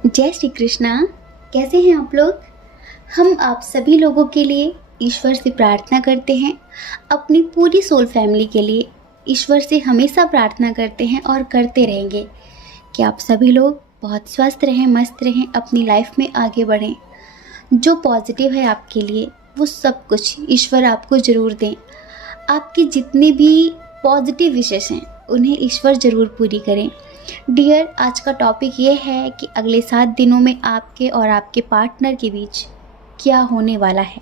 जय श्री कृष्णा। कैसे हैं आप लोग? हम आप सभी लोगों के लिए ईश्वर से प्रार्थना करते हैं, अपनी पूरी सोल फैमिली के लिए ईश्वर से हमेशा प्रार्थना करते हैं और करते रहेंगे कि आप सभी लोग बहुत स्वस्थ रहें, मस्त रहें, अपनी लाइफ में आगे बढ़ें। जो पॉजिटिव है आपके लिए वो सब कुछ ईश्वर आपको ज़रूर दें। आपकी जितनी भी पॉजिटिव विशेष हैं उन्हें ईश्वर ज़रूर पूरी करें। डियर, आज का टॉपिक ये है कि अगले 7 दिनों में आपके और आपके पार्टनर के बीच क्या होने वाला है।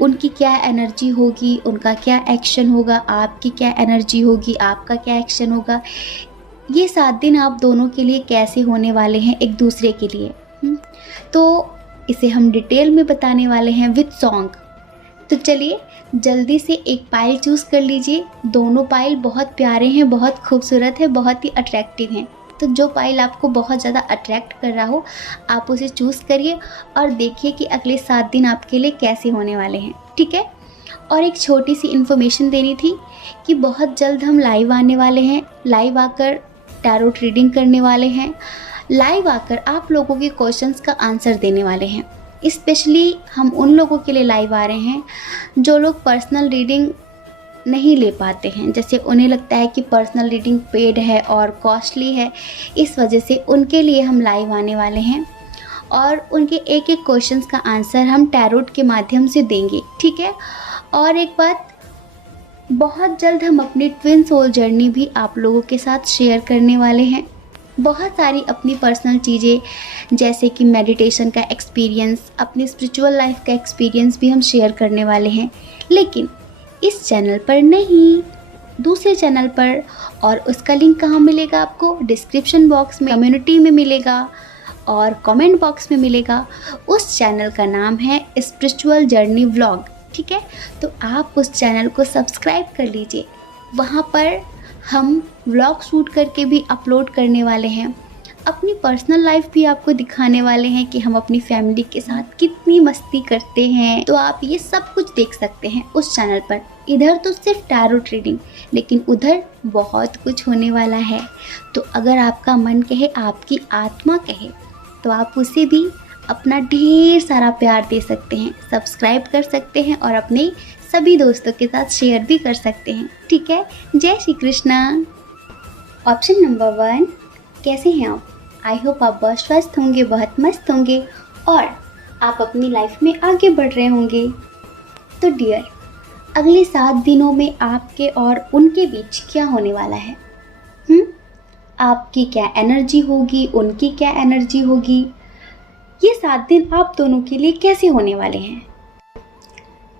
उनकी क्या एनर्जी होगी, उनका क्या एक्शन होगा, आपकी क्या एनर्जी होगी, आपका क्या एक्शन होगा। ये 7 दिन आप दोनों के लिए कैसे होने वाले हैं एक दूसरे के लिए। तो इसे हम डिटेल में बताने वाले हैं विद सॉन्ग। तो चलिए जल्दी से एक पाइल चूज़ कर लीजिए। दोनों पाइल बहुत प्यारे हैं, बहुत खूबसूरत है, बहुत ही अट्रैक्टिव हैं। तो जो पाइल आपको बहुत ज़्यादा अट्रैक्ट कर रहा हो आप उसे चूज़ करिए और देखिए कि अगले 7 दिन आपके लिए कैसे होने वाले हैं। ठीक है। और एक छोटी सी इन्फॉर्मेशन देनी थी कि बहुत जल्द हम लाइव आने वाले हैं। लाइव आकर टैरोट रीडिंग करने वाले हैं। लाइव आकर आप लोगों के क्वेश्चंस का आंसर देने वाले हैं। स्पेशली हम उन लोगों के लिए लाइव आ रहे हैं जो लोग पर्सनल रीडिंग नहीं ले पाते हैं, जैसे उन्हें लगता है कि पर्सनल रीडिंग पेड है और कॉस्टली है। इस वजह से उनके लिए हम लाइव आने वाले हैं और उनके एक एक क्वेश्चंस का आंसर हम टैरोट के माध्यम से देंगे। ठीक है। और एक बात, बहुत जल्द हम अपनी ट्विन सोल जर्नी भी आप लोगों के साथ शेयर करने वाले हैं। बहुत सारी अपनी पर्सनल चीज़ें जैसे कि मेडिटेशन का एक्सपीरियंस, अपनी स्पिरिचुअल लाइफ का एक्सपीरियंस भी हम शेयर करने वाले हैं, लेकिन इस चैनल पर नहीं, दूसरे चैनल पर। और उसका लिंक कहाँ मिलेगा आपको? डिस्क्रिप्शन बॉक्स में, कम्युनिटी में मिलेगा और कमेंट बॉक्स में मिलेगा। उस चैनल का नाम है स्पिरिचुअल जर्नी व्लॉग। ठीक है। तो आप उस चैनल को सब्सक्राइब कर लीजिए। वहाँ पर हम व्लॉग शूट करके भी अपलोड करने वाले हैं। अपनी पर्सनल लाइफ भी आपको दिखाने वाले हैं कि हम अपनी फैमिली के साथ कितनी मस्ती करते हैं। तो आप ये सब कुछ देख सकते हैं उस चैनल पर। इधर तो सिर्फ टैरोट रीडिंग, लेकिन उधर बहुत कुछ होने वाला है। तो अगर आपका मन कहे, आपकी आत्मा कहे, तो आप उसे भी अपना ढेर सारा प्यार दे सकते हैं, सब्सक्राइब कर सकते हैं और अपने सभी दोस्तों के साथ शेयर भी कर सकते हैं। ठीक है। जय श्री कृष्णा। ऑप्शन नंबर 1, कैसे हैं आप? आई होप आप बहुत स्वस्थ होंगे, बहुत मस्त होंगे और आप अपनी लाइफ में आगे बढ़ रहे होंगे। तो डियर, अगले 7 दिनों में आपके और उनके बीच क्या होने वाला है? आपकी क्या एनर्जी होगी, उनकी क्या एनर्जी होगी? ये 7 दिन आप दोनों के लिए कैसे होने वाले हैं?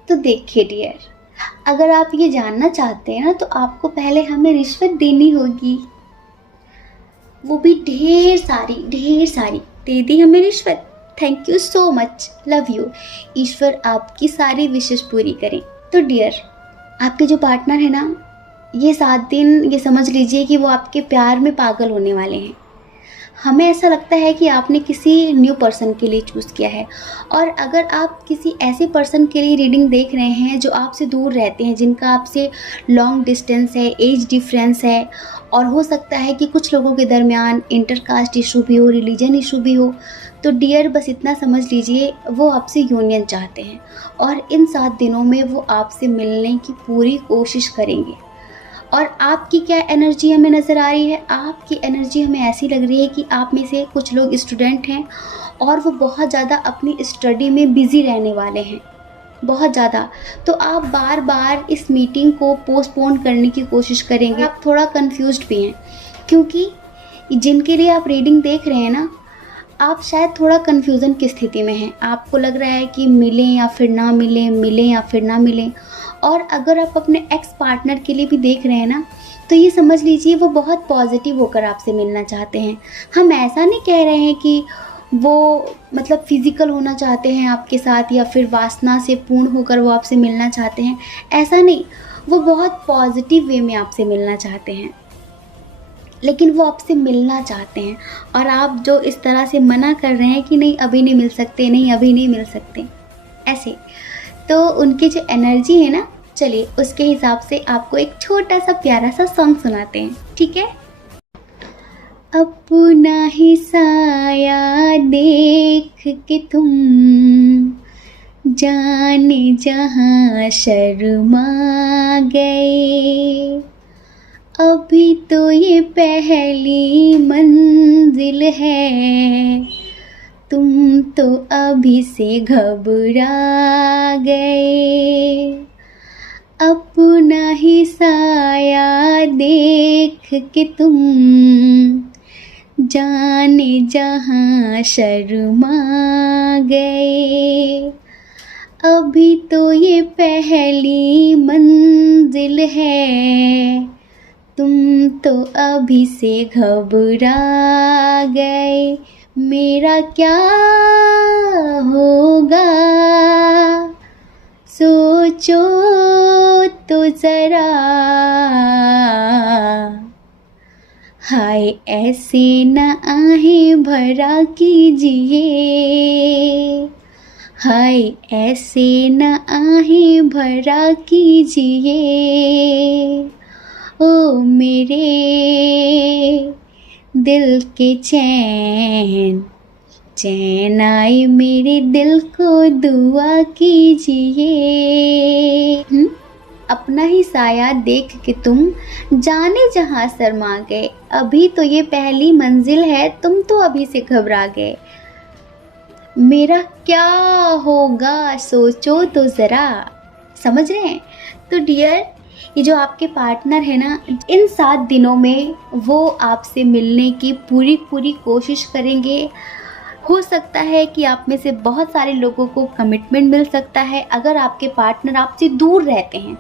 तो देखिए डियर, अगर आप ये जानना चाहते हैं ना तो आपको पहले हमें रिश्वत देनी होगी। वो भी ढेर सारी दे दी हमें रिश्वत। Thank you so much, love you. ईश्वर आपकी सारी विशेष पूरी करें। तो डियर, आपके जो पार्टनर है ना, ये 7 दिन ये समझ लीजिए कि वो आपके प्यार में पागल होने वाले हैं। हमें ऐसा लगता है कि आपने किसी न्यू पर्सन के लिए चूज़ किया है। और अगर आप किसी ऐसे पर्सन के लिए रीडिंग देख रहे हैं जो आपसे दूर रहते हैं, जिनका आपसे लॉन्ग डिस्टेंस है, एज डिफरेंस है, और हो सकता है कि कुछ लोगों के दरमियान इंटरकास्ट इशू भी हो, रिलीजन इशू भी हो, तो डियर बस इतना समझ लीजिए वो आपसे यूनियन चाहते हैं और इन 7 दिनों में वो आपसे मिलने की पूरी कोशिश करेंगे। और आपकी क्या एनर्जी हमें नज़र आ रही है? आपकी एनर्जी हमें ऐसी लग रही है कि आप में से कुछ लोग स्टूडेंट हैं और वो बहुत ज़्यादा अपनी स्टडी में बिज़ी रहने वाले हैं, बहुत ज़्यादा। तो आप बार बार इस मीटिंग को पोस्टपोन करने की कोशिश करेंगे। आप थोड़ा कंफ्यूज्ड भी हैं क्योंकि जिनके लिए आप रीडिंग देख रहे हैं ना, आप शायद थोड़ा कन्फ्यूज़न की स्थिति में हैं। आपको लग रहा है कि मिलें या फिर ना मिलें, मिलें या फिर ना मिलें। और अगर आप अपने एक्स पार्टनर के लिए भी देख रहे हैं ना, तो ये समझ लीजिए वो बहुत पॉजिटिव होकर आपसे मिलना चाहते हैं। हम ऐसा नहीं कह रहे हैं कि वो मतलब फिज़िकल होना चाहते हैं आपके साथ या फिर वासना से पूर्ण होकर वो आपसे मिलना चाहते हैं, ऐसा नहीं। वो बहुत पॉजिटिव वे में आपसे मिलना चाहते हैं, लेकिन वो आपसे मिलना चाहते हैं और आप जो इस तरह से मना कर रहे हैं कि नहीं अभी नहीं मिल सकते, नहीं अभी नहीं मिल सकते, ऐसे। तो उनकी जो एनर्जी है ना, चलिए उसके हिसाब से आपको एक छोटा सा प्यारा सा सॉन्ग सुनाते हैं। ठीक है। अपना ही साया के तुम जाने जहाँ शर्मा गए। अभी तो ये पहली मंजिल है, तुम तो अभी से घबरा गए। अपना ही साया देख के तुम जाने जहाँ शर्मा गए। अभी तो ये पहली मंजिल है, तुम तो अभी से घबरा गए। मेरा क्या होगा सोचो तो ज़रा, हाय ऐसे न आहें भरा कीजिए, हाय ऐसे न आहें भरा कीजिए। ओ मेरे दिल के चैन, चैन आए मेरे दिल को दुआ कीजिए। अपना ही साया देख के तुम जाने जहाँ शर्मा गए। अभी तो ये पहली मंजिल है, तुम तो अभी से घबरा गए। मेरा क्या होगा सोचो तो ज़रा। समझ रहे हैं? तो डियर, ये जो आपके पार्टनर है ना, इन 7 दिनों में वो आपसे मिलने की पूरी कोशिश करेंगे। हो सकता है कि आप में से बहुत सारे लोगों को कमिटमेंट मिल सकता है। अगर आपके पार्टनर आपसे दूर रहते हैं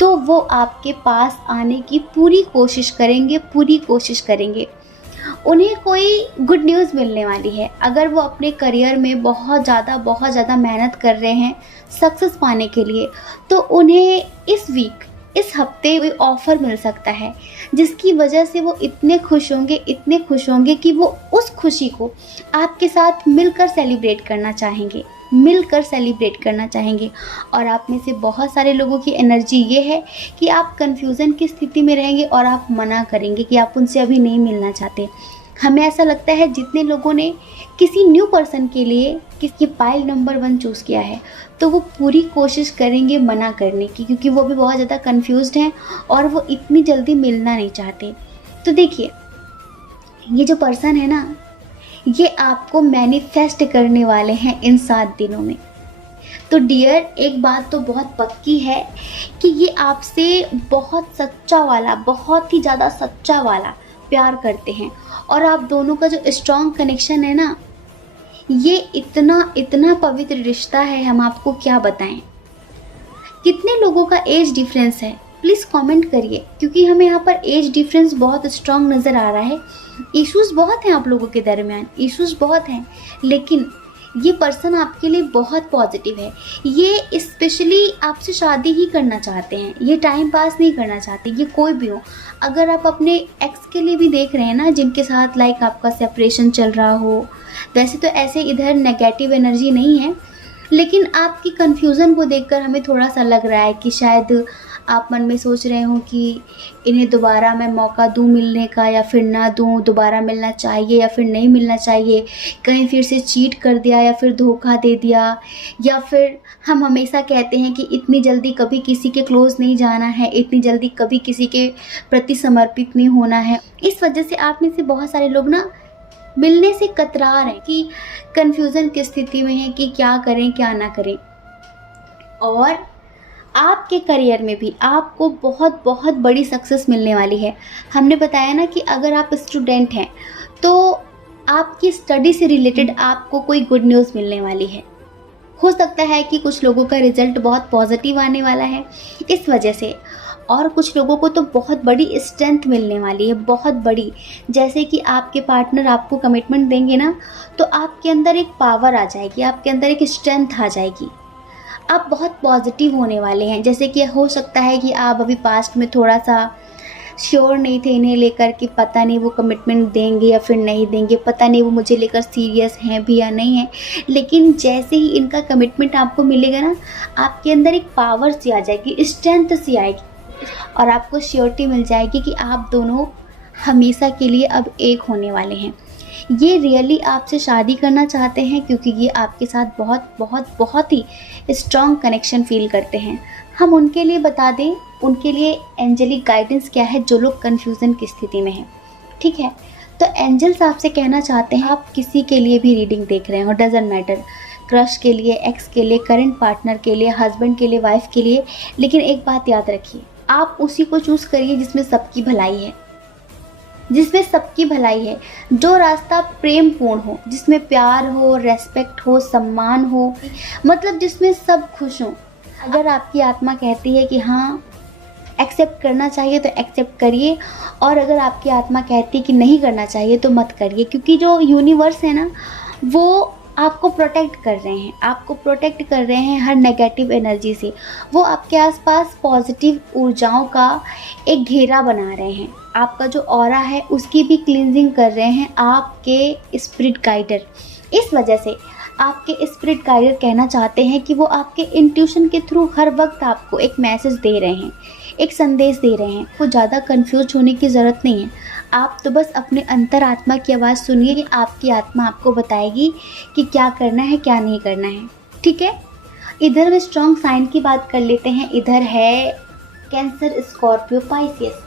तो वो आपके पास आने की पूरी कोशिश करेंगे। उन्हें कोई गुड न्यूज़ मिलने वाली है। अगर वो अपने करियर में बहुत ज़्यादा मेहनत कर रहे हैं सक्सेस पाने के लिए, तो उन्हें इस हफ्ते कोई ऑफ़र मिल सकता है, जिसकी वजह से वो इतने खुश होंगे कि वो उस खुशी को आपके साथ मिलकर सेलिब्रेट करना चाहेंगे। और आप में से बहुत सारे लोगों की एनर्जी ये है कि आप कन्फ्यूज़न की स्थिति में रहेंगे और आप मना करेंगे कि आप उनसे अभी नहीं मिलना चाहते। हमें ऐसा लगता है जितने लोगों ने किसी न्यू पर्सन के लिए किसकी पाइल नंबर 1 चूज़ किया है, तो वो पूरी कोशिश करेंगे मना करने की, क्योंकि वो भी बहुत ज़्यादा कंफ्यूज्ड हैं और वो इतनी जल्दी मिलना नहीं चाहते। तो देखिए, ये जो पर्सन है ना, ये आपको मैनिफेस्ट करने वाले हैं इन 7 दिनों में। तो डियर, एक बात तो बहुत पक्की है कि ये आपसे बहुत ही ज़्यादा सच्चा वाला प्यार करते हैं। और आप दोनों का जो स्ट्रॉन्ग कनेक्शन है ना, ये इतना पवित्र रिश्ता है, हम आपको क्या बताएं। कितने लोगों का एज डिफरेंस है प्लीज़ कमेंट करिए, क्योंकि हमें यहाँ पर एज डिफरेंस बहुत स्ट्रॉन्ग नज़र आ रहा है। इश्यूज़ बहुत हैं आप लोगों के दरमियान, इश्यूज़ बहुत हैं, लेकिन ये पर्सन आपके लिए बहुत पॉजिटिव है। ये स्पेशली आपसे शादी ही करना चाहते हैं, ये टाइम पास नहीं करना चाहते। ये कोई भी हो, अगर आप अपने एक्स के लिए भी देख रहे हैं ना, जिनके साथ लाइक आपका सेपरेशन चल रहा हो, वैसे तो ऐसे इधर नेगेटिव एनर्जी नहीं है, लेकिन आपकी कन्फ्यूज़न को देखकर हमें थोड़ा सा लग रहा है कि शायद आप मन में सोच रहे हो कि इन्हें दोबारा मैं मौका दूं मिलने का या फिर ना दूं, दोबारा मिलना चाहिए या फिर नहीं मिलना चाहिए, कहीं फिर से चीट कर दिया या फिर धोखा दे दिया, या फिर हम हमेशा कहते हैं कि इतनी जल्दी कभी किसी के क्लोज़ नहीं जाना है, इतनी जल्दी कभी किसी के प्रति समर्पित नहीं होना है। इस वजह से आप में से बहुत सारे लोग ना मिलने से कतरा रहे हैं कि कन्फ्यूज़न की स्थिति में है कि क्या करें क्या ना करें। और आपके करियर में भी आपको बहुत बड़ी सक्सेस मिलने वाली है। हमने बताया ना कि अगर आप स्टूडेंट हैं तो आपकी स्टडी से रिलेटेड आपको कोई गुड न्यूज़ मिलने वाली है। हो सकता है कि कुछ लोगों का रिजल्ट बहुत पॉजिटिव आने वाला है इस वजह से, और कुछ लोगों को तो बहुत बड़ी स्ट्रेंथ मिलने वाली है, बहुत बड़ी। जैसे कि आपके पार्टनर आपको कमिटमेंट देंगे ना, तो आपके अंदर एक पावर आ जाएगी, आपके अंदर एक स्ट्रेंथ आ जाएगी, आप बहुत पॉजिटिव होने वाले हैं। जैसे कि हो सकता है कि आप अभी पास्ट में थोड़ा सा श्योर नहीं थे इन्हें लेकर कि पता नहीं वो कमिटमेंट देंगे या फिर नहीं देंगे, पता नहीं वो मुझे लेकर सीरियस हैं भी या नहीं हैं, लेकिन जैसे ही इनका कमिटमेंट आपको मिलेगा ना, आपके अंदर एक पावर सी आ जाएगी, स्ट्रेंथ सी आएगी, और आपको श्योरिटी मिल जाएगी कि आप दोनों हमेशा के लिए अब एक होने वाले हैं। ये रियली आपसे शादी करना चाहते हैं, क्योंकि ये आपके साथ बहुत बहुत बहुत ही स्ट्रॉन्ग कनेक्शन फील करते हैं। हम उनके लिए बता दें, उनके लिए एंजेलिक गाइडेंस क्या है जो लोग कन्फ्यूज़न की स्थिति में हैं, ठीक है। तो एंजल्स आपसे कहना चाहते हैं, आप किसी के लिए भी रीडिंग देख रहे हो, डजेंट मैटर, क्रश के लिए, एक्स के लिए, करंट पार्टनर के लिए, हस्बैंड के लिए, वाइफ के लिए, लेकिन एक बात याद रखिए, आप उसी को चूज़ करिए जिसमें सबकी भलाई है, जिसमें सबकी भलाई है, जो रास्ता प्रेम पूर्ण हो, जिसमें प्यार हो, रेस्पेक्ट हो, सम्मान हो, मतलब जिसमें सब खुश हों। अगर आपकी आत्मा कहती है कि हाँ एक्सेप्ट करना चाहिए तो एक्सेप्ट करिए, और अगर आपकी आत्मा कहती है कि नहीं करना चाहिए तो मत करिए, क्योंकि जो यूनिवर्स है ना वो आपको प्रोटेक्ट कर रहे हैं, आपको प्रोटेक्ट कर रहे हैं हर नेगेटिव एनर्जी से। वो आपके आसपास पॉजिटिव ऊर्जाओं का एक घेरा बना रहे हैं, आपका जो ऑरा है उसकी भी क्लींजिंग कर रहे हैं आपके स्पिरिट गाइडर। इस वजह से आपके स्पिरिट गाइडर कहना चाहते हैं कि वो आपके इंट्यूशन के थ्रू हर वक्त आपको एक मैसेज दे रहे हैं, एक संदेश दे रहे हैं। वो ज़्यादा कंफ्यूज होने की ज़रूरत नहीं है, आप तो बस अपने अंतर आत्मा की आवाज़ सुनिए कि आपकी आत्मा आपको बताएगी कि क्या करना है क्या नहीं करना है, ठीक है। इधर में स्ट्रॉन्ग साइन की बात कर लेते हैं। इधर है कैंसर, स्कॉर्पियो, पाइसियस,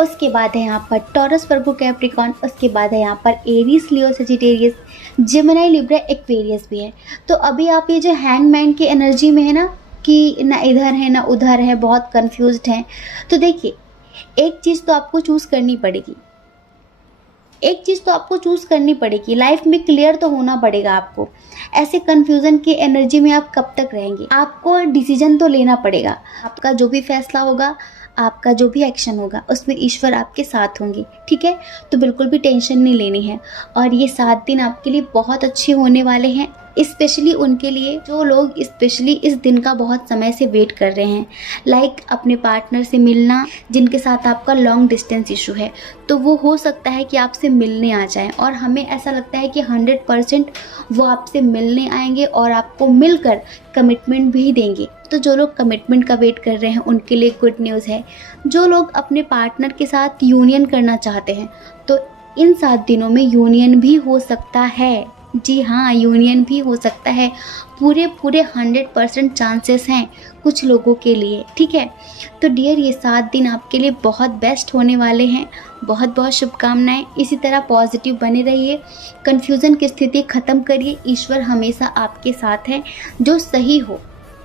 उसके बाद है यहाँ पर टॉरस, वर्गो, कैप्रिकॉर्न, उसके बाद है यहाँ पर एरीज, लियो, सजिटेरियस, जेमिनी, लिब्रा, एक्वेरियस भी है। तो अभी आप ये जो हैंगमैन की एनर्जी में है ना कि ना इधर है ना उधर है, बहुत कंफ्यूज्ड हैं, तो देखिए एक चीज़ तो आपको चूज़ करनी पड़ेगी, एक चीज़ तो आपको चूज़ करनी पड़ेगी, लाइफ में क्लियर तो होना पड़ेगा आपको। ऐसे कन्फ्यूज़न की एनर्जी में आप कब तक रहेंगे? आपको डिसीजन तो लेना पड़ेगा। आपका जो भी फैसला होगा, आपका जो भी एक्शन होगा, उसमें ईश्वर आपके साथ होंगे, ठीक है। तो बिल्कुल भी टेंशन नहीं लेनी है, और ये 7 दिन आपके लिए बहुत अच्छे होने वाले हैं, स्पेशली उनके लिए जो लोग स्पेशली इस दिन का बहुत समय से वेट कर रहे हैं, लाइक अपने पार्टनर से मिलना, जिनके साथ आपका लॉन्ग डिस्टेंस इशू है, तो वो हो सकता है कि आपसे मिलने आ जाएं, और हमें ऐसा लगता है कि 100% वो आपसे मिलने आएंगे और आपको मिलकर कमिटमेंट भी देंगे। तो जो लोग कमिटमेंट का वेट कर रहे हैं उनके लिए गुड न्यूज़ है। जो लोग अपने पार्टनर के साथ यूनियन करना चाहते हैं, तो इन 7 दिनों में यूनियन भी हो सकता है। जी हाँ, यूनियन भी हो सकता है, पूरे 100% चांसेस हैं कुछ लोगों के लिए, ठीक है। तो डियर, ये 7 दिन आपके लिए बहुत बेस्ट होने वाले हैं। बहुत बहुत शुभकामनाएं। इसी तरह पॉजिटिव बने रहिए, कन्फ्यूज़न की स्थिति ख़त्म करिए। ईश्वर हमेशा आपके साथ है। जो सही हो,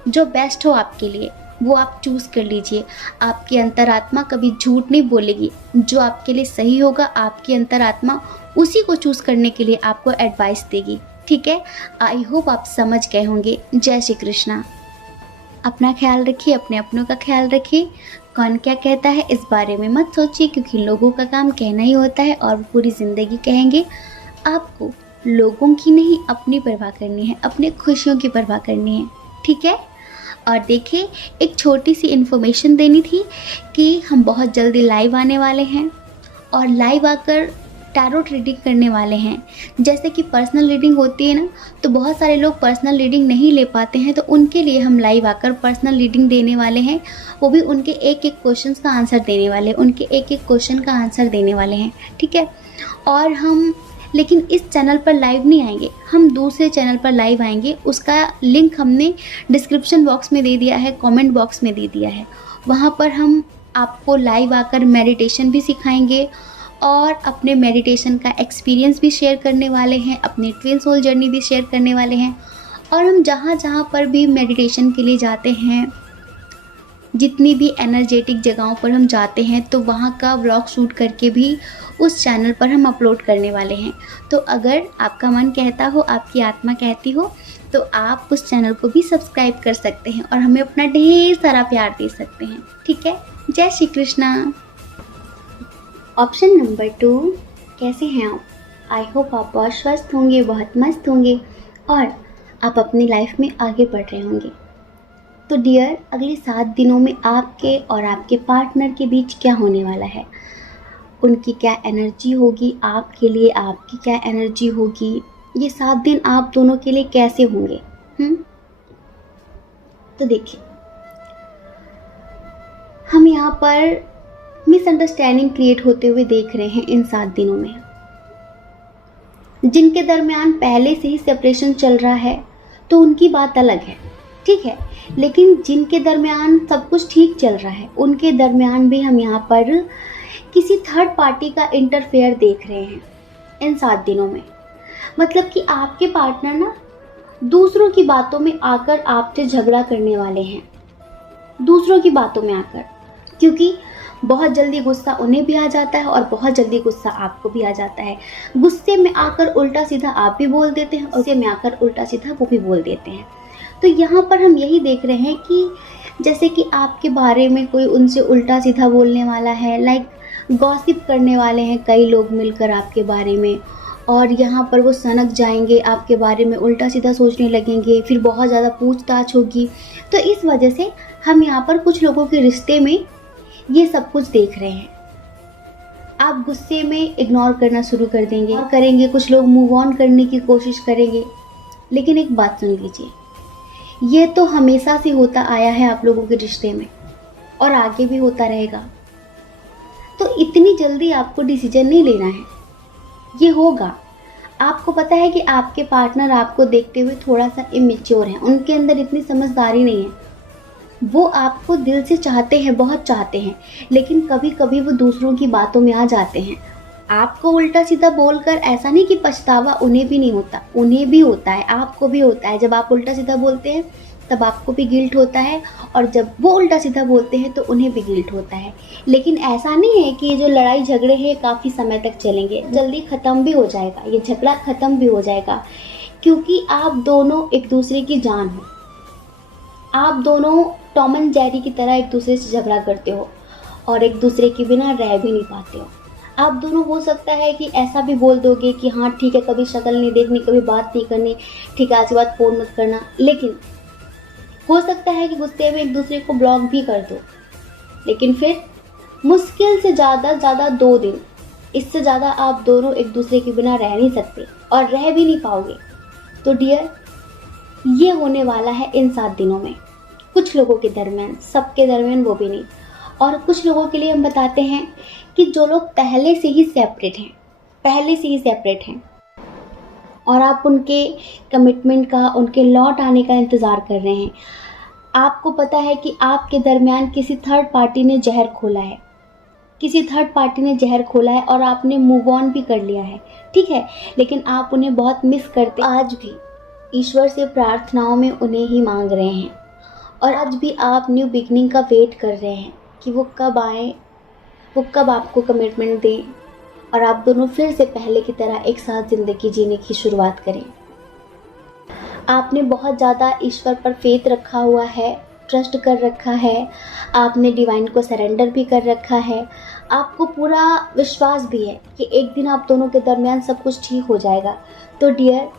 जो बेस्ट हो आपके लिए, वो आप चूज़ कर लीजिए। आपकी अंतरात्मा कभी झूठ नहीं बोलेगी। जो आपके लिए सही होगा, आपकी अंतरात्मा उसी को चूज़ करने के लिए आपको एडवाइस देगी, ठीक है। आई होप आप समझ गए होंगे। जय श्री कृष्णा। अपना ख्याल रखिए, अपने अपनों का ख्याल रखिए। कौन क्या कहता है इस बारे में मत सोचिए, क्योंकि लोगों का काम कहना ही होता है और वो पूरी ज़िंदगी कहेंगे। आपको लोगों की नहीं, अपनी परवाह करनी है, अपने खुशियों की परवाह करनी है, ठीक है। और देखिए, एक छोटी सी इन्फॉर्मेशन देनी थी कि हम बहुत जल्दी लाइव आने वाले हैं, और लाइव आकर टैरोट रीडिंग करने वाले हैं। जैसे कि पर्सनल रीडिंग होती है ना, तो बहुत सारे लोग पर्सनल रीडिंग नहीं ले पाते हैं, तो उनके लिए हम लाइव आकर पर्सनल रीडिंग देने वाले हैं। वो भी उनके एक एक क्वेश्चन का आंसर देने वाले हैं, उनके एक एक क्वेश्चन का आंसर देने वाले हैं, ठीक है। और हम लेकिन इस चैनल पर लाइव नहीं आएंगे, हम दूसरे चैनल पर लाइव आएंगे। उसका लिंक हमने डिस्क्रिप्शन बॉक्स में दे दिया है, कमेंट बॉक्स में दे दिया है। वहाँ पर हम आपको लाइव आकर मेडिटेशन भी सिखाएंगे और अपने मेडिटेशन का एक्सपीरियंस भी शेयर करने वाले हैं, अपनी ट्विन सोल जर्नी भी शेयर करने वाले हैं। और हम जहाँ जहाँ पर भी मेडिटेशन के लिए जाते हैं, जितनी भी एनर्जेटिक जगहों पर हम जाते हैं, तो वहाँ का व्लॉग शूट करके भी उस चैनल पर हम अपलोड करने वाले हैं। तो अगर आपका मन कहता हो, आपकी आत्मा कहती हो, तो आप उस चैनल को भी सब्सक्राइब कर सकते हैं और हमें अपना ढेर सारा प्यार दे सकते हैं, ठीक है। जय श्री कृष्णा। ऑप्शन नंबर 2, कैसे हैं आप? आई होप आप बहुत स्वस्थ होंगे, बहुत मस्त होंगे और आप अपनी लाइफ में आगे बढ़ रहे होंगे। तो डियर, अगले 7 दिनों में आपके और आपके पार्टनर के बीच क्या होने वाला है, उनकी क्या एनर्जी होगी आपके लिए, आपकी क्या एनर्जी होगी, ये 7 दिन आप दोनों के लिए कैसे होंगे। तो देखिए, हम यहाँ पर मिसअंडरस्टैंडिंग क्रिएट होते हुए देख रहे हैं इन 7 दिनों में। जिनके दरमियान पहले से ही सेपरेशन चल रहा है तो उनकी बात अलग है, ठीक है। लेकिन जिनके दरमियान सब कुछ ठीक चल रहा है उनके दरमियान भी हम यहाँ पर किसी थर्ड पार्टी का इंटरफेयर देख रहे हैं इन 7 दिनों में। मतलब कि आपके पार्टनर ना दूसरों की बातों में आकर आपसे झगड़ा करने वाले हैं, दूसरों की बातों में आकर, क्योंकि बहुत जल्दी गुस्सा उन्हें भी आ जाता है और बहुत जल्दी गुस्सा आपको भी आ जाता है। गुस्से में आकर उल्टा सीधा आप भी बोल देते हैं और गुस्से में आकर उल्टा सीधा वो भी बोल देते हैं। तो यहाँ पर हम यही देख रहे हैं कि जैसे कि आपके बारे में कोई उनसे उल्टा सीधा बोलने वाला है, लाइक गॉसिप करने वाले हैं कई लोग मिलकर आपके बारे में, और यहाँ पर वो सनक जाएंगे आपके बारे में, उल्टा सीधा सोचने लगेंगे, फिर बहुत ज़्यादा पूछताछ होगी। तो इस वजह से हम यहाँ पर कुछ लोगों के रिश्ते में ये सब कुछ देख रहे हैं। आप गुस्से में इग्नोर करना शुरू कर देंगे और करेंगे, कुछ लोग मूव ऑन करने की कोशिश करेंगे। लेकिन एक बात सुन लीजिए, ये तो हमेशा से होता आया है आप लोगों के रिश्ते में और आगे भी होता रहेगा। तो इतनी जल्दी आपको डिसीजन नहीं लेना है, ये होगा। आपको पता है कि आपके पार्टनर आपको देखते हुए थोड़ा सा इमेच्योर हैं, उनके अंदर इतनी समझदारी नहीं है। वो आपको दिल से चाहते हैं, बहुत चाहते हैं, लेकिन कभी कभी वो दूसरों की बातों में आ जाते हैं। आपको उल्टा सीधा बोलकर ऐसा नहीं कि पछतावा उन्हें भी नहीं होता, उन्हें भी होता है, आपको भी होता है। जब आप उल्टा सीधा बोलते हैं तब आपको भी गिल्ट होता है, और जब वो उल्टा सीधा बोलते हैं तो उन्हें भी गिल्ट होता है। लेकिन ऐसा नहीं है कि ये जो लड़ाई झगड़े हैं काफ़ी समय तक चलेंगे, जल्दी ख़त्म भी हो जाएगा, ये झगड़ा ख़त्म भी हो जाएगा, क्योंकि आप दोनों एक दूसरे की जान हो। आप दोनों टॉम एंड जेरी की तरह एक दूसरे से झगड़ा करते हो और एक दूसरे के बिना रह भी नहीं पाते हो। आप दोनों हो सकता है कि ऐसा भी बोल दोगे कि हाँ ठीक है, कभी शक्ल नहीं देखनी, कभी बात नहीं करनी, ठीक है आज के बाद फ़ोन मत करना, लेकिन हो सकता है कि गुस्से में एक दूसरे को ब्लॉक भी कर दो। लेकिन फिर मुश्किल से ज़्यादा 2 दिन, इससे ज़्यादा आप दोनों एक दूसरे के बिना रह नहीं सकते और रह भी नहीं पाओगे। तो डियर, ये होने वाला है इन 7 दिनों में, कुछ लोगों के दरमियान, सबके दरमियान वो भी नहीं। और कुछ लोगों के लिए हम बताते हैं कि जो लोग पहले से ही सेपरेट हैं और आप उनके कमिटमेंट का, उनके लौट आने का इंतज़ार कर रहे हैं। आपको पता है कि आपके दरमियान किसी थर्ड पार्टी ने जहर खोला है और आपने मूव ऑन भी कर लिया है, ठीक है, लेकिन आप उन्हें बहुत मिस करते, आज भी ईश्वर से प्रार्थनाओं में उन्हें ही मांग रहे हैं। और आज भी आप न्यू बिगनिंग का वेट कर रहे हैं कि वो कब आए, वो कब आपको कमिटमेंट दें और आप दोनों फिर से पहले की तरह एक साथ ज़िंदगी जीने की शुरुआत करें। आपने बहुत ज़्यादा ईश्वर पर फेथ रखा हुआ है, ट्रस्ट कर रखा है, आपने डिवाइन को सरेंडर भी कर रखा है, आपको पूरा विश्वास भी है कि एक दिन आप दोनों के दरमियान सब कुछ ठीक हो जाएगा। तो डियर,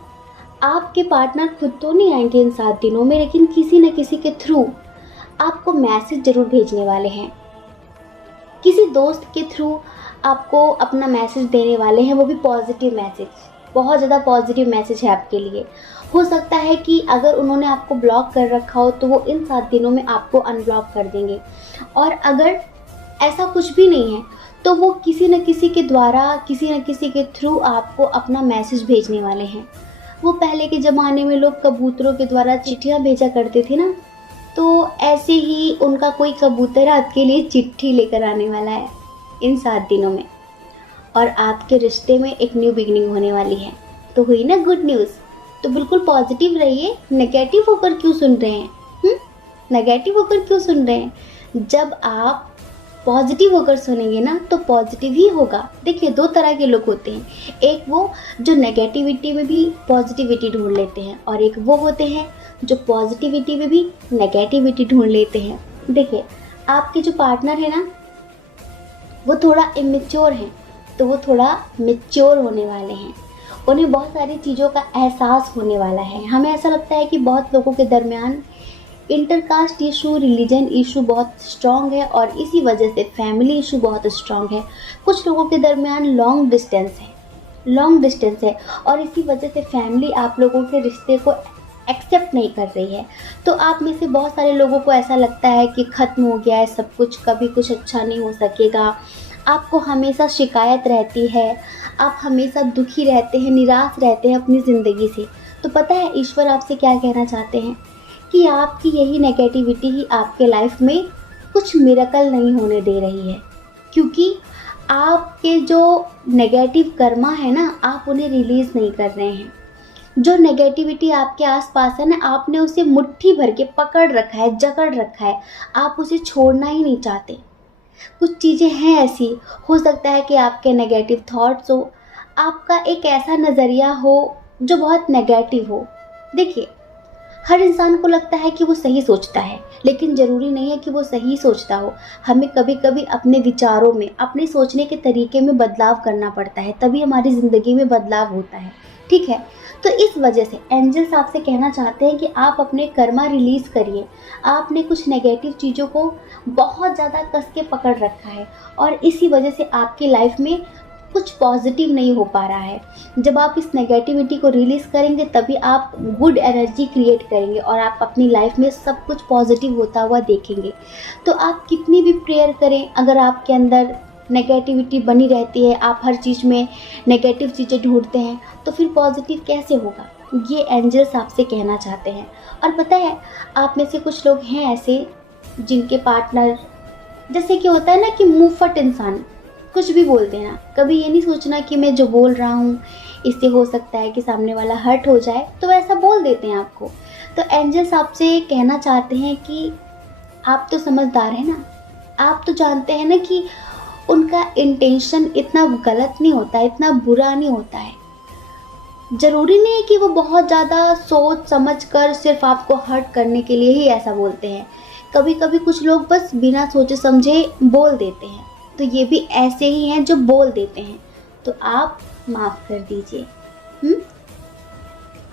आपके पार्टनर खुद तो नहीं आएंगे इन 7 दिनों में, लेकिन किसी न किसी के थ्रू आपको मैसेज ज़रूर भेजने वाले हैं। किसी दोस्त के थ्रू आपको अपना मैसेज देने वाले हैं, वो भी पॉजिटिव मैसेज, बहुत ज़्यादा पॉजिटिव मैसेज है आपके लिए। हो सकता है कि अगर उन्होंने आपको ब्लॉक कर रखा हो तो वो इन 7 दिनों में आपको अनब्लॉक कर देंगे, और अगर ऐसा कुछ भी नहीं है तो वो किसी न किसी के द्वारा, किसी न किसी के थ्रू आपको अपना मैसेज भेजने वाले हैं। वो पहले के ज़माने में लोग कबूतरों के द्वारा चिट्ठियाँ भेजा करते थे ना, तो ऐसे ही उनका कोई कबूतर आपके लिए चिट्ठी लेकर आने वाला है इन 7 दिनों में, और आपके रिश्ते में एक न्यू बिगिनिंग होने वाली है। तो हुई ना गुड न्यूज़। तो बिल्कुल पॉजिटिव रहिए, नेगेटिव होकर क्यों सुन रहे हैं? नेगेटिव होकर क्यों सुन रहे हैं? जब आप पॉजिटिव होकर सुनेंगे ना तो पॉजिटिव ही होगा। देखिए, 2 तरह के लोग होते हैं, एक वो जो नेगेटिविटी में भी पॉजिटिविटी ढूंढ लेते हैं, और एक वो होते हैं जो पॉजिटिविटी में भी नेगेटिविटी ढूंढ लेते हैं। देखिए, आपके जो पार्टनर है ना, वो थोड़ा इमेच्योर हैं, तो वो थोड़ा मैच्योर होने वाले हैं, उन्हें बहुत सारी चीज़ों का एहसास होने वाला है। हमें ऐसा लगता है कि बहुत लोगों के दरमियान इंटरकास्ट इशू, रिलीजन इशू बहुत स्ट्रॉन्ग है, और इसी वजह से फैमिली इशू बहुत स्ट्रॉन्ग है। कुछ लोगों के दरमियान लॉन्ग डिस्टेंस है, और इसी वजह से फैमिली आप लोगों के रिश्ते को एक्सेप्ट नहीं कर रही है। तो आप में से बहुत सारे लोगों को ऐसा लगता है कि ख़त्म हो गया है सब कुछ, कभी कुछ अच्छा नहीं हो सकेगा, आपको हमेशा शिकायत रहती है, आप हमेशा दुखी रहते हैं, निराश रहते हैं अपनी ज़िंदगी से, तो पता है ईश्वर आपसे क्या कहना चाहते हैं कि आपकी यही नेगेटिविटी ही आपके लाइफ में कुछ मिरेकल नहीं होने दे रही है। क्योंकि आपके जो नेगेटिव कर्मा है ना, आप उन्हें रिलीज़ नहीं कर रहे हैं। जो नेगेटिविटी आपके आसपास है ना, आपने उसे मुट्ठी भर के पकड़ रखा है, जकड़ रखा है, आप उसे छोड़ना ही नहीं चाहते। कुछ चीज़ें हैं ऐसी, हो सकता है कि आपके नेगेटिव थॉट्स हो, आपका एक ऐसा नज़रिया हो जो बहुत नेगेटिव हो। देखिए, हर इंसान को लगता है कि वो सही सोचता है, लेकिन ज़रूरी नहीं है कि वो सही सोचता हो। हमें कभी कभी अपने विचारों में, अपने सोचने के तरीके में बदलाव करना पड़ता है, तभी हमारी ज़िंदगी में बदलाव होता है। ठीक है, तो इस वजह से एंजल्स आपसे कहना चाहते हैं कि आप अपने कर्मा रिलीज़ करिए। आपने कुछ नेगेटिव चीज़ों को बहुत ज़्यादा कस के पकड़ रखा है और इसी वजह से आपकी लाइफ में कुछ पॉजिटिव नहीं हो पा रहा है। जब आप इस नेगेटिविटी को रिलीज़ करेंगे तभी आप गुड एनर्जी क्रिएट करेंगे और आप अपनी लाइफ में सब कुछ पॉजिटिव होता हुआ देखेंगे। तो आप कितनी भी प्रेयर करें, अगर आपके अंदर नेगेटिविटी बनी रहती है, आप हर चीज़ में नेगेटिव चीज़ें ढूंढते हैं, तो फिर पॉजिटिव कैसे होगा? ये एंजल्स आपसे कहना चाहते हैं। और पता है, आप में से कुछ लोग हैं ऐसे जिनके पार्टनर, जैसे कि होता है ना कि मुंहफट इंसान, कुछ भी बोल देना, कभी ये नहीं सोचना कि मैं जो बोल रहा हूँ इससे हो सकता है कि सामने वाला हर्ट हो जाए, तो वैसा बोल देते हैं आपको। तो एंजल्स आपसे कहना चाहते हैं कि आप तो समझदार हैं ना, आप तो जानते हैं ना कि उनका इंटेंशन इतना गलत नहीं होता है, इतना बुरा नहीं होता है। ज़रूरी नहीं है कि वो बहुत ज़्यादा सोच समझ कर सिर्फ आपको हर्ट करने के लिए ही ऐसा बोलते हैं। कभी कभी कुछ लोग बस बिना सोचे समझे बोल देते हैं, तो ये भी ऐसे ही हैं जो बोल देते हैं। तो आप माफ़ कर दीजिए।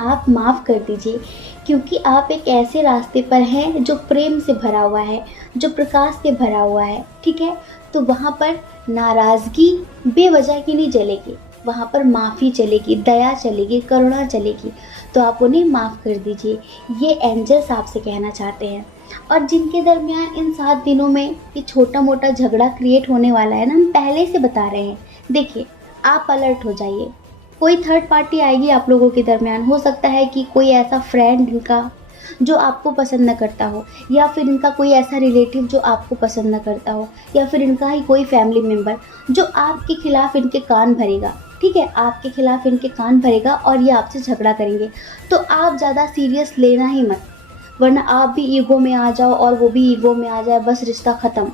आप माफ़ कर दीजिए, क्योंकि आप एक ऐसे रास्ते पर हैं जो प्रेम से भरा हुआ है, जो प्रकाश से भरा हुआ है। ठीक है, तो वहाँ पर नाराज़गी बेवजह की नहीं चलेगी, वहाँ पर माफ़ी चलेगी, दया चलेगी, करुणा चलेगी। तो आप उन्हें माफ़ कर दीजिए, ये एंजल्स आपसे कहना चाहते हैं। और जिनके दरमियान इन 7 दिनों में ये छोटा मोटा झगड़ा क्रिएट होने वाला है ना, हम पहले से बता रहे हैं। देखिए, आप अलर्ट हो जाइए, कोई थर्ड पार्टी आएगी आप लोगों के दरमियान। हो सकता है कि कोई ऐसा फ्रेंड इनका जो आपको पसंद न करता हो, या फिर इनका कोई ऐसा रिलेटिव जो आपको पसंद न करता हो, या फिर इनका ही कोई फैमिली मेम्बर जो आपके खिलाफ इनके कान भरेगा। ठीक है, आपके खिलाफ इनके कान भरेगा और ये आपसे झगड़ा करेंगे। तो आप ज़्यादा सीरियस लेना ही मत, वरना आप भी ईगो में आ जाओ और वो भी ईगो में आ जाए, बस रिश्ता ख़त्म।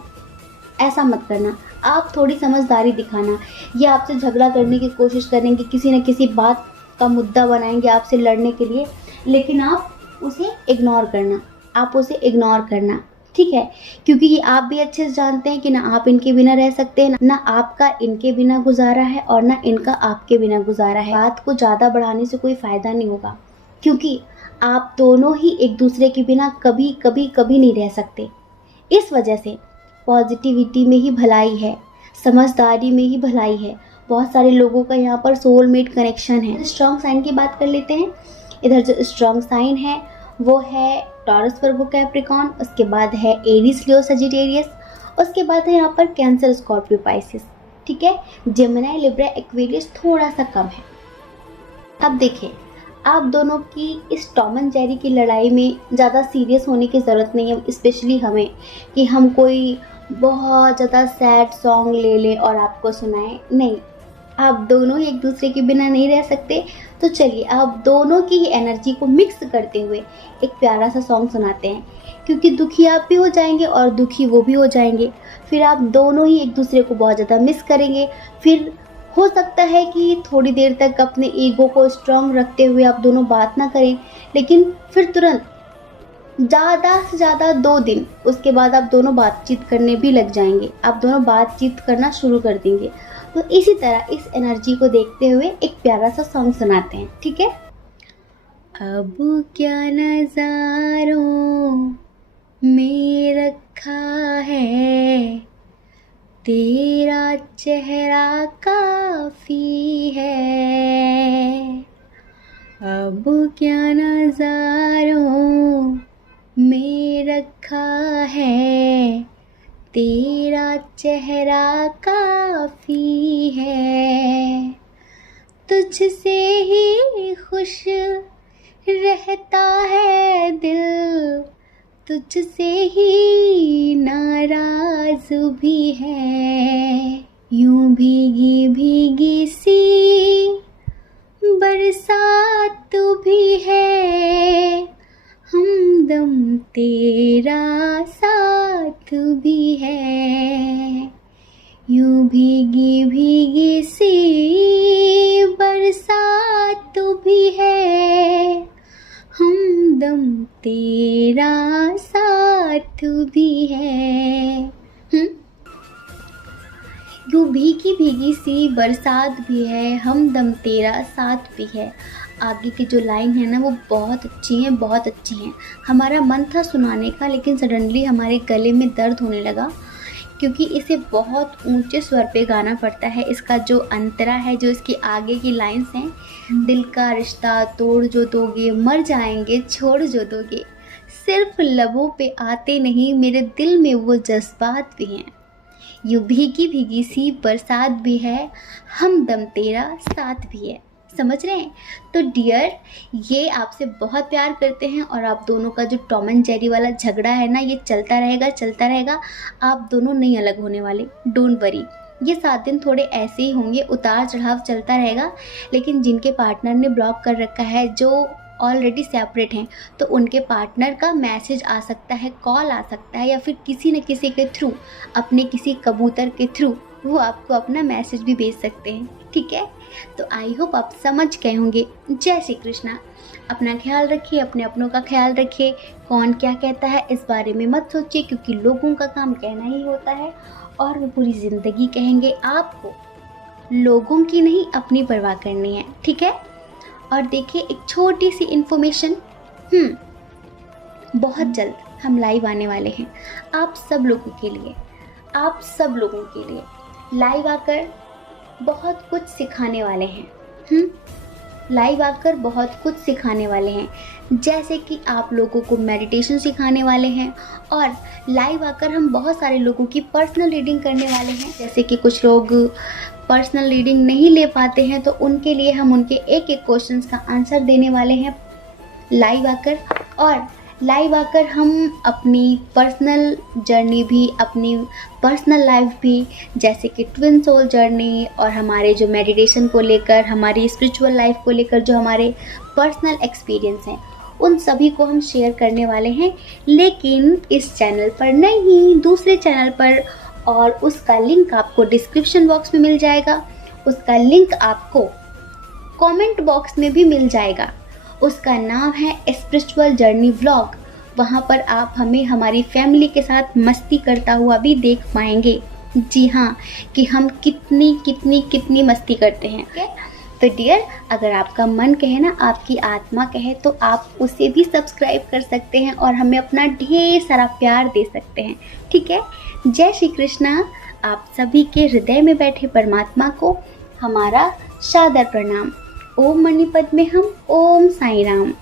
ऐसा मत करना, आप थोड़ी समझदारी दिखाना। ये आपसे झगड़ा करने की कोशिश करेंगे, किसी न किसी बात का मुद्दा बनाएंगे आपसे लड़ने के लिए, लेकिन आप उसे इग्नोर करना, आप उसे इग्नोर करना। ठीक है, क्योंकि ये आप भी अच्छे से जानते हैं कि ना आप इनके बिना रह सकते हैं, ना आपका इनके बिना गुजारा है और ना इनका आपके बिना गुजारा है। बात को ज़्यादा बढ़ाने से कोई फ़ायदा नहीं होगा, क्योंकि आप दोनों ही एक दूसरे के बिना कभी कभी कभी नहीं रह सकते। इस वजह से पॉजिटिविटी में ही भलाई है, समझदारी में ही भलाई है। बहुत सारे लोगों का यहाँ पर सोलमेट कनेक्शन है। स्ट्रॉन्ग साइन की बात कर लेते हैं। इधर जो स्ट्रॉन्ग साइन है वो है टॉरस, वर्गो, कैप्रिकॉर्न, उसके बाद है एरीज, लियो, सजिटेरियस, उसके बाद है यहाँ पर कैंसर, स्कॉर्पियो, पाइसिस। ठीक है, जेमिनी, लिब्रा, एक्वेरियस थोड़ा सा कम है। अब देखिए, आप दोनों की इस टॉम एंड जेरी की लड़ाई में ज़्यादा सीरियस होने की ज़रूरत नहीं है, स्पेशली हमें, कि हम कोई बहुत ज़्यादा सैड सॉन्ग ले लें और आपको सुनाएं। नहीं, आप दोनों ही एक दूसरे के बिना नहीं रह सकते। तो चलिए, आप दोनों की ही एनर्जी को मिक्स करते हुए एक प्यारा सा सॉन्ग सुनाते हैं, क्योंकि दुखी आप भी हो जाएंगे और दुखी वो भी हो जाएंगे। फिर आप दोनों ही एक दूसरे को बहुत ज़्यादा मिस करेंगे। फिर हो सकता है कि थोड़ी देर तक अपने ईगो को स्ट्रांग रखते हुए आप दोनों बात ना करें, लेकिन फिर तुरंत ज़्यादा से ज़्यादा 2 दिन उसके बाद आप दोनों बातचीत करने भी लग जाएंगे, आप दोनों बातचीत करना शुरू कर देंगे। तो इसी तरह इस एनर्जी को देखते हुए एक प्यारा सा सॉन्ग सुनाते हैं। ठीक है, अब क्या नज़ारों में रखा है, तेरा चेहरा काफ़ी है। अब क्या नज़ारों में रखा है, तेरा चेहरा काफ़ी है। तुझसे ही खुश रहता है दिल, तुझसे ही नाराज भी है। यूं भीगी भीगी सी बरसात भी है, हमदम तेरा साथ भी है। यूं भीगी भीगी सी बरसात भी है, हमदम तेरा साथ भी है। यूं भीगी भीगी सी बरसात भी है, हमदम तेरा साथ भी है। आगे की जो लाइन है ना वो बहुत अच्छी है, बहुत अच्छी है। हमारा मन था सुनाने का, लेकिन सडनली हमारे गले में दर्द होने लगा, क्योंकि इसे बहुत ऊंचे स्वर पे गाना पड़ता है। इसका जो अंतरा है, जो इसकी आगे की लाइंस हैं, दिल का रिश्ता तोड़ जो दोगे, मर जाएंगे छोड़ जो दोगे, सिर्फ लबों पे आते नहीं, मेरे दिल में वो जज्बात भी हैं। यूं भीगी भीगी सी बरसात भी है, हमदम तेरा साथ भी है। समझ रहे हैं? तो डियर, ये आपसे बहुत प्यार करते हैं और आप दोनों का जो टॉम एंड जेरी वाला झगड़ा है ना, ये चलता रहेगा चलता रहेगा। आप दोनों नहीं अलग होने वाले, डोंट वरी। ये 7 दिन थोड़े ऐसे ही होंगे, उतार चढ़ाव चलता रहेगा। लेकिन जिनके पार्टनर ने ब्लॉक कर रखा है, जो ऑलरेडी सेपरेट हैं, तो उनके पार्टनर का मैसेज आ सकता है, कॉल आ सकता है, या फिर किसी न किसी के थ्रू, अपने किसी कबूतर के थ्रू वो आपको अपना मैसेज भी भेज सकते हैं। ठीक है? तो आई होप आप समझ गए होंगे। जय श्री कृष्णा। अपना ख्याल रखिए, अपने अपनों का ख्याल रखिए। कौन क्या कहता है इस बारे में मत सोचिए, क्योंकि लोगों का काम कहना ही होता है और वो पूरी ज़िंदगी कहेंगे। आपको लोगों की नहीं, अपनी परवाह करनी है। ठीक है? और देखिए, एक छोटी सी इन्फॉर्मेशन, बहुत जल्द हम लाइव आने वाले हैं आप सब लोगों के लिए, आप सब लोगों के लिए लाइव आकर बहुत कुछ सिखाने वाले हैं। लाइव आकर बहुत कुछ सिखाने वाले हैं, जैसे कि आप लोगों को मेडिटेशन सिखाने वाले हैं, और लाइव आकर हम बहुत सारे लोगों की पर्सनल रीडिंग करने वाले हैं। जैसे कि कुछ लोग पर्सनल रीडिंग नहीं ले पाते हैं, तो उनके लिए हम उनके एक एक क्वेश्चंस का आंसर देने वाले हैं लाइव आकर। और लाइव आकर हम अपनी पर्सनल जर्नी भी, अपनी पर्सनल लाइफ भी, जैसे कि ट्विन सोल जर्नी, और हमारे जो मेडिटेशन को लेकर, हमारी स्पिरिचुअल लाइफ को लेकर जो हमारे पर्सनल एक्सपीरियंस हैं, उन सभी को हम शेयर करने वाले हैं। लेकिन इस चैनल पर नहीं, दूसरे चैनल पर, और उसका लिंक आपको डिस्क्रिप्शन बॉक्स में मिल जाएगा। उसका लिंक आपको कमेंट बॉक्स में भी मिल जाएगा। उसका नाम है स्पिरिचुअल जर्नी व्लॉग। वहाँ पर आप हमें हमारी फैमिली के साथ मस्ती करता हुआ भी देख पाएंगे। जी हाँ, कि हम कितनी कितनी कितनी मस्ती करते हैं। तो डियर, अगर आपका मन कहे ना, आपकी आत्मा कहे, तो आप उसे भी सब्सक्राइब कर सकते हैं और हमें अपना ढेर सारा प्यार दे सकते हैं। ठीक है? जय श्री कृष्णा। आप सभी के हृदय में बैठे परमात्मा को हमारा सादर प्रणाम। ओम मणिपद में हम, ओम साईं राम।